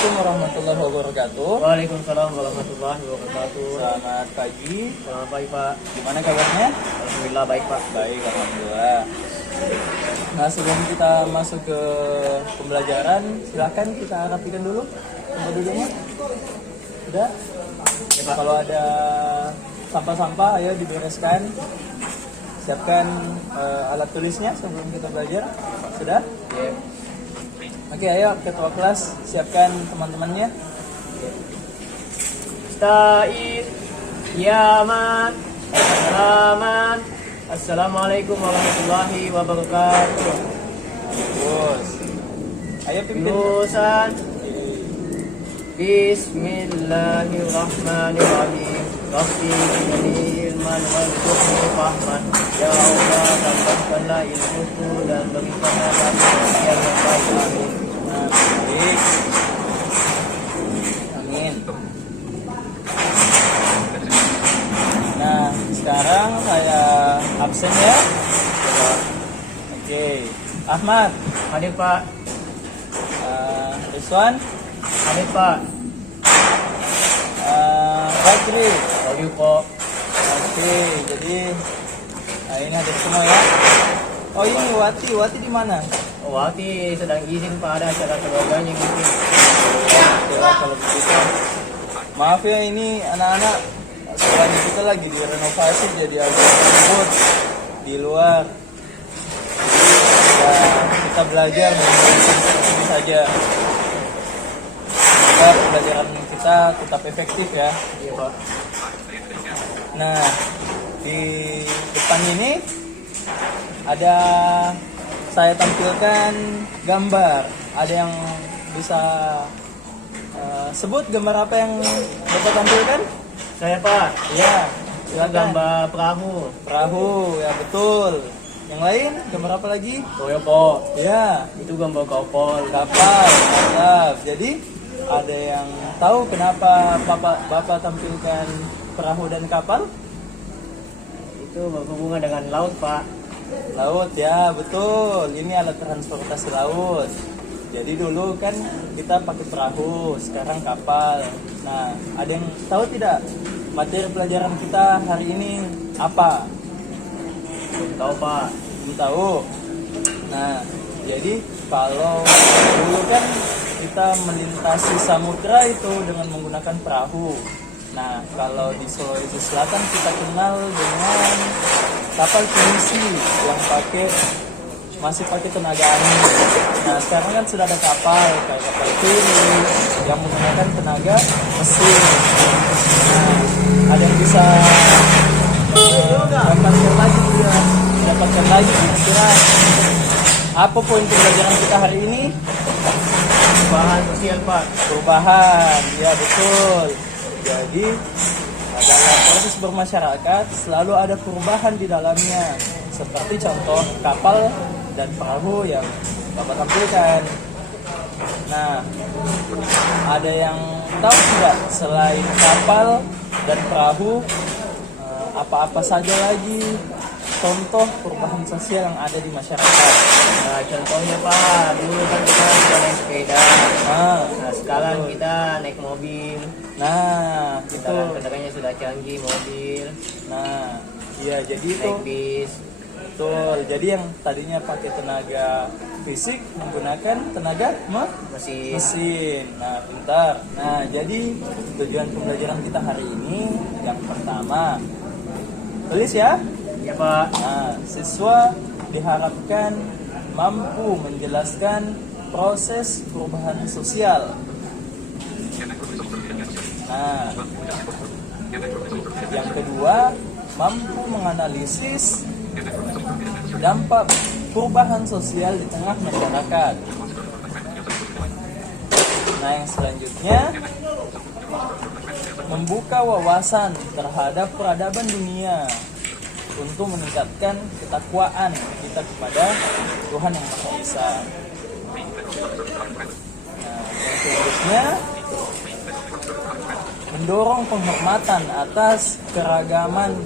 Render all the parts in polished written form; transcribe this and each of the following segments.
Assalamualaikum warahmatullahi wabarakatuh. Waalaikumsalam warahmatullahi wabarakatuh. Selamat pagi. Selamat pagi Pak. Gimana kabarnya? Alhamdulillah baik Pak. Baik, alhamdulillah. Nah, sebelum kita masuk ke pembelajaran, silakan kita rapikan dulu tempat duduknya. Sudah? Ya, Pak. Kalau ada sampah-sampah, ayo dibereskan. Siapkan alat tulisnya sebelum kita belajar. Sudah? Ya. Oke, ayo ketua kelas siapkan teman-temannya. Stain, kiamat, selamat. Assalamualaikum warahmatullahi wabarakatuh. Bos. Ayo pimpin. Lulusan. Bismillahirrahmanirrahim. Rabbi zidni ilman warzuqni fahman. Ya Allah, tambahkanlah ilmuku dan berikanlah kami yang baik. Amin. Baik. Amin. Nah, sekarang saya absen ya. Oke. Ahmad, Hadir Pak. Rizwan, Hadir Pak. Bakri. Hadir Pak. Oke, jadi ini hadir semua ya. Oh, ini Wati di mana? Oh, Wati sedang izin Pak, ada acara keluarganya mungkin. Oke lah kalau begitu. Maaf ya, ini anak-anak sekolahnya kita lagi direnovasi jadi agak ribut di luar. Ya, kita belajar seperti ini saja. Agar pembelajaran kita tetap efektif ya. Iya Pak. Nah, di depan ini ada saya tampilkan gambar. Ada yang bisa sebut gambar apa yang Bapak tampilkan? Saya Pak. Ya, Itu silakan. gambar perahu. Perahu, ya betul. Yang lain, gambar apa lagi? Toyoko. Ya, Itu gambar kapal. kapal, mantap. Jadi, ada yang tahu kenapa Bapak tampilkan perahu dan kapal? Itu berhubungan dengan laut Pak. Laut, ya betul. Ini alat transportasi laut. Jadi dulu kan kita pakai perahu, sekarang kapal. Nah, ada yang tahu tidak materi pelajaran kita hari ini apa? Belum tahu Pak. Belum tahu. Nah, jadi kalau dulu kan kita melintasi samudra itu dengan menggunakan perahu. Nah, kalau di Sulawesi Selatan kita kenal dengan kapal pinisi yang masih pakai tenaga angin. Nah, sekarang kan sudah ada kapal kayak kapal feri yang menggunakan tenaga mesin. Nah, ada yang bisa dapatkan lagi kira-kira apa poin pembelajaran kita hari ini? Perubahan sosial Pak. Perubahan, ya betul. Jadi dalam proses bermasyarakat selalu ada perubahan di dalamnya, seperti contoh kapal dan perahu yang Bapak tampilkan. Nah, ada yang tahu tidak selain kapal dan perahu apa-apa saja lagi contoh perubahan sosial yang ada di masyarakat? Nah, contohnya Pak, dulu kan kita sudah naik sepeda. Nah, Nah, sekarang kita naik mobil. nah itu. Kendaraannya sudah canggih, mobil, Nah, iya jadi itu. naik bis. Betul. Jadi yang tadinya pakai tenaga fisik menggunakan tenaga mesin. Nah, pintar. Nah, jadi tujuan pembelajaran kita hari ini yang pertama, tulis ya. Ya Pak. Nah, siswa diharapkan mampu menjelaskan proses perubahan sosial. Nah, yang kedua, mampu menganalisis dampak perubahan sosial di tengah masyarakat. Nah, yang selanjutnya, membuka wawasan terhadap peradaban dunia untuk meningkatkan ketakwaan kita kepada Tuhan Yang Maha Esa. Nah, yang selanjutnya, mendorong penghormatan atas keragaman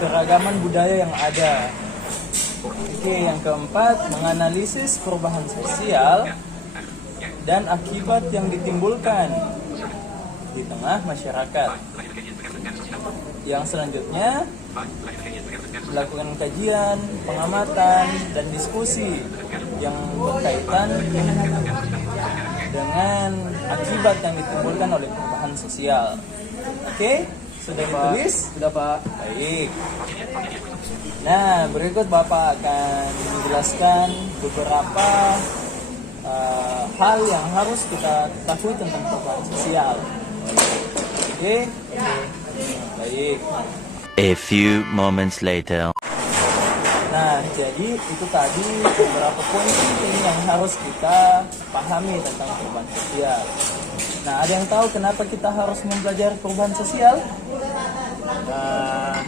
keragaman budaya yang ada. Oke, yang keempat, menganalisis perubahan sosial dan akibat yang ditimbulkan di tengah masyarakat. Yang selanjutnya, melakukan kajian, pengamatan, dan diskusi yang berkaitan dengan akibat yang ditimbulkan oleh perubahan sosial. Oke, sudah ditulis? Sudah Pak. Baik. Nah, berikut Bapak akan menjelaskan beberapa hal yang harus kita ketahui tentang perubahan sosial. Oke? Baik. A few moments later. Nah, jadi itu tadi beberapa poin penting yang harus kita pahami tentang perubahan sosial. Nah, ada yang tahu kenapa kita harus mempelajari perubahan sosial? Nah,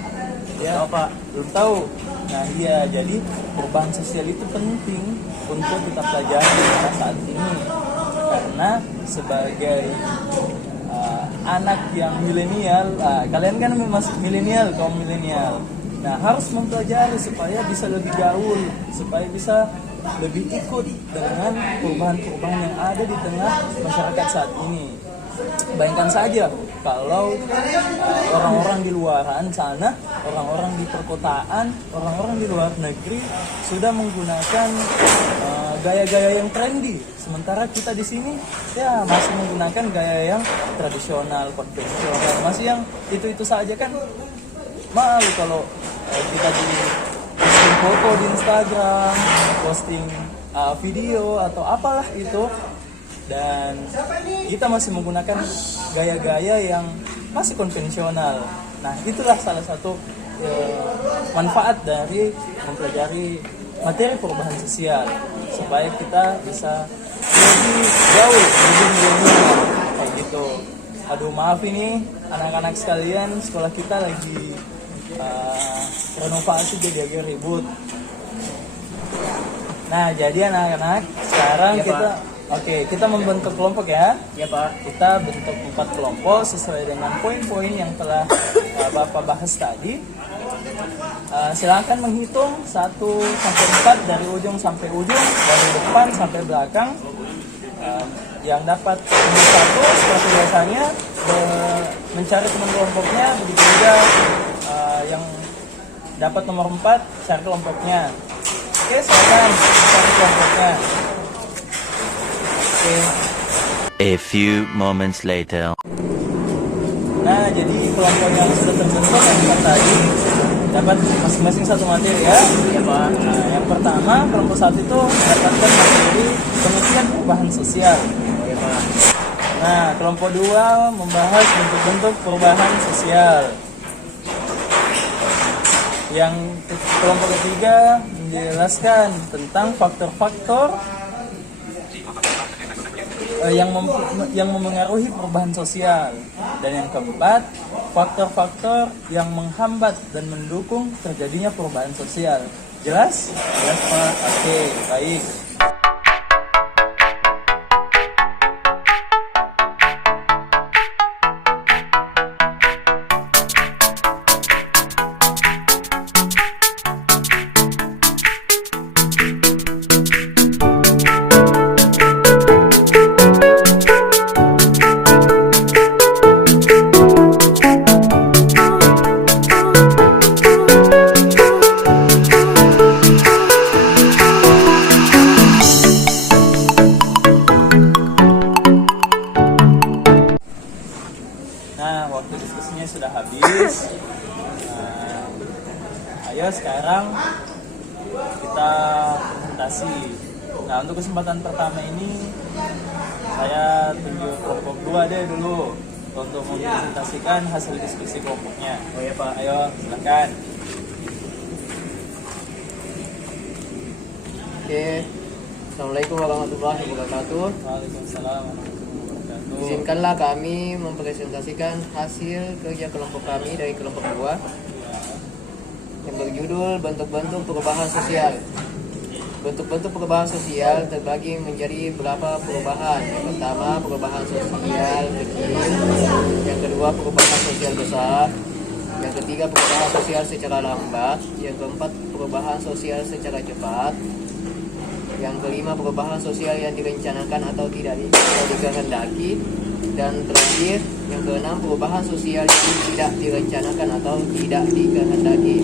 Ya, Pak, belum tahu. Nah, iya, jadi perubahan sosial itu penting untuk kita pelajari pada saat ini. Karena sebagai anak yang milenial, kalian kan masih milenial, kaum milenial. Nah, harus mempelajari supaya bisa lebih gaul, supaya bisa lebih ikut dengan perubahan-perubahan yang ada di tengah masyarakat saat ini. Bayangkan saja kalau orang-orang di luaran sana, orang-orang di perkotaan, orang-orang di luar negeri sudah menggunakan gaya-gaya yang trendy, sementara kita di sini ya masih menggunakan gaya yang tradisional, konvensional, masih yang itu saja kan. Malu kalau kita di posting foto di Instagram, posting video atau apalah itu, dan kita masih menggunakan gaya-gaya yang masih konvensional. Nah, itulah salah satu manfaat dari mempelajari materi perubahan sosial, supaya kita bisa lebih gaul, lebih milenial kayak gitu. Aduh, maaf ini anak-anak sekalian, sekolah kita lagi renovasi jadi agak ribut. Nah, jadi anak-anak sekarang Ya, kita kita membentuk kelompok ya. Ya Pak. Kita bentuk 4 kelompok sesuai dengan poin-poin yang telah Bapak bahas tadi. Silakan menghitung 1 sampai 4 dari ujung sampai ujung, dari depan sampai belakang. Yang dapat nomor 1 seperti biasanya mencari teman kelompoknya, begitu juga yang dapat nomor 4 cari kelompoknya. Oke, silakan cari kelompoknya. A few moments later. Nah, jadi kelompok yang sudah terbentuk yang 4 tadi dapat masing-masing 1 materi ya. Ya Pak. Nah, yang pertama kelompok 1 itu mendapatkan materi penelitian perubahan sosial. Ya Pak. Nah, kelompok 2 membahas bentuk-bentuk perubahan sosial. Yang kelompok ketiga menjelaskan tentang faktor-faktor yang memengaruhi perubahan sosial. Dan yang keempat, faktor-faktor yang menghambat dan mendukung terjadinya perubahan sosial. Jelas? Jelas Pak? Oke, baik. Nah, waktu diskusinya sudah habis. Ayo sekarang kita presentasi. Nah, untuk kesempatan pertama ini saya tunjuk kelompok 2 deh dulu untuk mempresentasikan hasil diskusi kelompoknya. Oh ya Pak. Ayo, silakan. Oke. Assalamualaikum warahmatullahi wabarakatuh. Waalaikumsalam warahmatullahi wabarakatuh. Izinkanlah kami mempresentasikan hasil kerja kelompok kami dari kelompok 2 yang berjudul bentuk-bentuk perubahan sosial. Bentuk-bentuk perubahan sosial terbagi menjadi beberapa perubahan. Yang pertama, perubahan sosial kecil. Yang kedua, perubahan sosial besar. Yang ketiga, perubahan sosial secara lambat. Yang keempat, perubahan sosial secara cepat. Yang kelima, perubahan sosial yang direncanakan atau tidak dikehendaki. Dan terakhir, yang keenam, perubahan sosial yang tidak direncanakan atau tidak dikehendaki.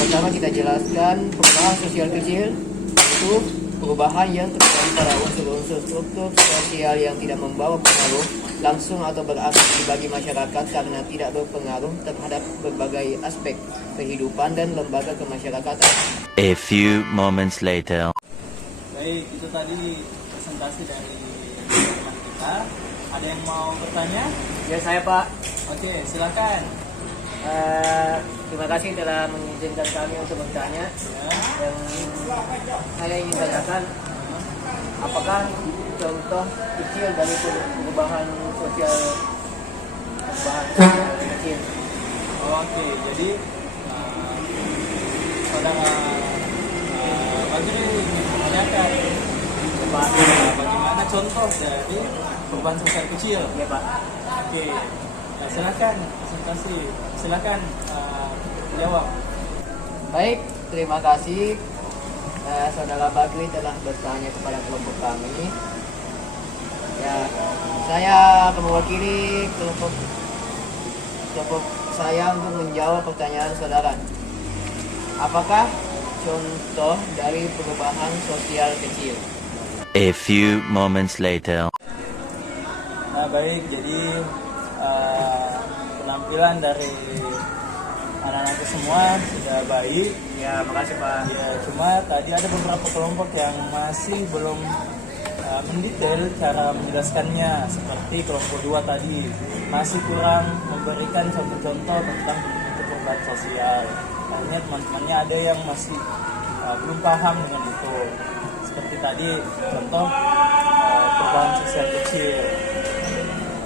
Pertama kita jelaskan perubahan sosial kecil, itu perubahan yang terjadi pada unsur-unsur struktur sosial yang tidak membawa pengaruh langsung atau berarti bagi masyarakat karena tidak berpengaruh terhadap berbagai aspek kehidupan dan lembaga kemasyarakatan. A few moments later. Baik, itu tadi presentasi dari teman kita. Ada yang mau bertanya? Ya, saya Pak. Oke, silakan. Terima kasih telah mengizinkan kami untuk bertanya. Ya. Yang saya ingin tanyakan, apakah contoh kecil dari perubahan sosial kecil? Oke, jadi saudara Badri ingin menanyakan bagaimana contoh dari perubahan sosial kecil. Ya Pak. Oke, nah, silakan presentasi, silakan jawab. Baik, terima kasih Saudara Bagri telah bertanya kepada kelompok kami. Ya, saya akan mewakili kelompok saya untuk menjawab pertanyaan saudara. Apakah contoh dari perubahan sosial kecil? A few moments later. Nah baik, jadi penampilan dari anak-anak semua sudah baik. Ya, makasih Pak. Ya, cuma tadi ada beberapa kelompok yang masih belum mendetail cara menjelaskannya. Seperti kelompok 2 tadi masih kurang memberikan contoh-contoh tentang perubahan sosial. Akhirnya teman-temannya ada yang masih belum paham dengan itu. Seperti tadi contoh perubahan sosial kecil.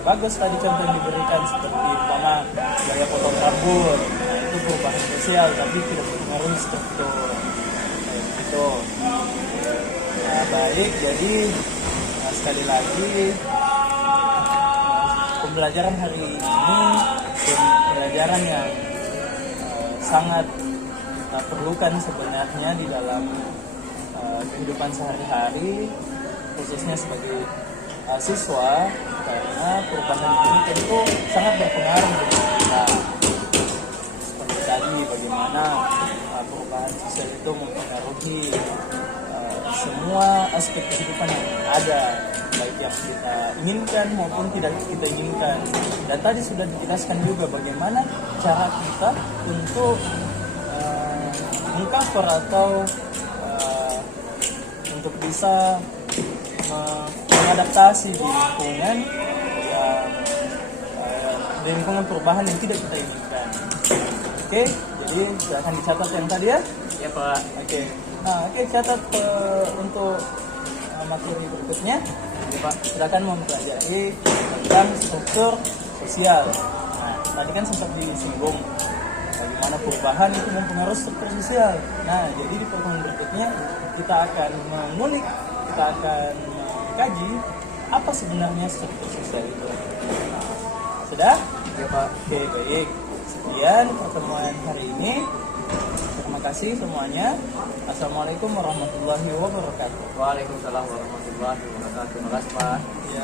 Bagus tadi contoh yang diberikan seperti pertama gaya potong rambut. Nah, itu perubahan sosial tapi tidak mempengaruhi struktur. Itu. Nah, baik, jadi sekali lagi pembelajaran hari ini pembelajaran yang sangat kita perlukan sebenarnya di dalam kehidupan sehari-hari, khususnya sebagai siswa, karena perubahan ini tentu sangat berpengaruh dengan kita. Seperti tadi bagaimana perubahan sosial itu mempengaruhi semua aspek kehidupan yang ada, baik yang kita inginkan maupun tidak kita inginkan. Dan tadi sudah dijelaskan juga bagaimana cara kita untuk mengcover atau untuk bisa mengadaptasi di lingkungan yang di lingkungan perubahan yang tidak kita inginkan. Oke, jadi silahkan dicatat yang tadi ya. Ya Pak. Oke. Nah, catat untuk materi berikutnya. Ya, Pak, silakan mempelajari tentang struktur sosial. Nah, tadi kan sempat disinggung bagaimana perubahan itu mempengaruhi struktur sosial. Nah, jadi di pertemuan berikutnya kita akan mengulik, kita akan mengkaji apa sebenarnya struktur sosial itu. Sudah? Ya Pak. Oke, baik. Sekian pertemuan hari ini. Terima kasih semuanya. Assalamualaikum warahmatullahi wabarakatuh. Waalaikumsalam warahmatullahi wabarakatuh. Terima kasih Pak. Ya.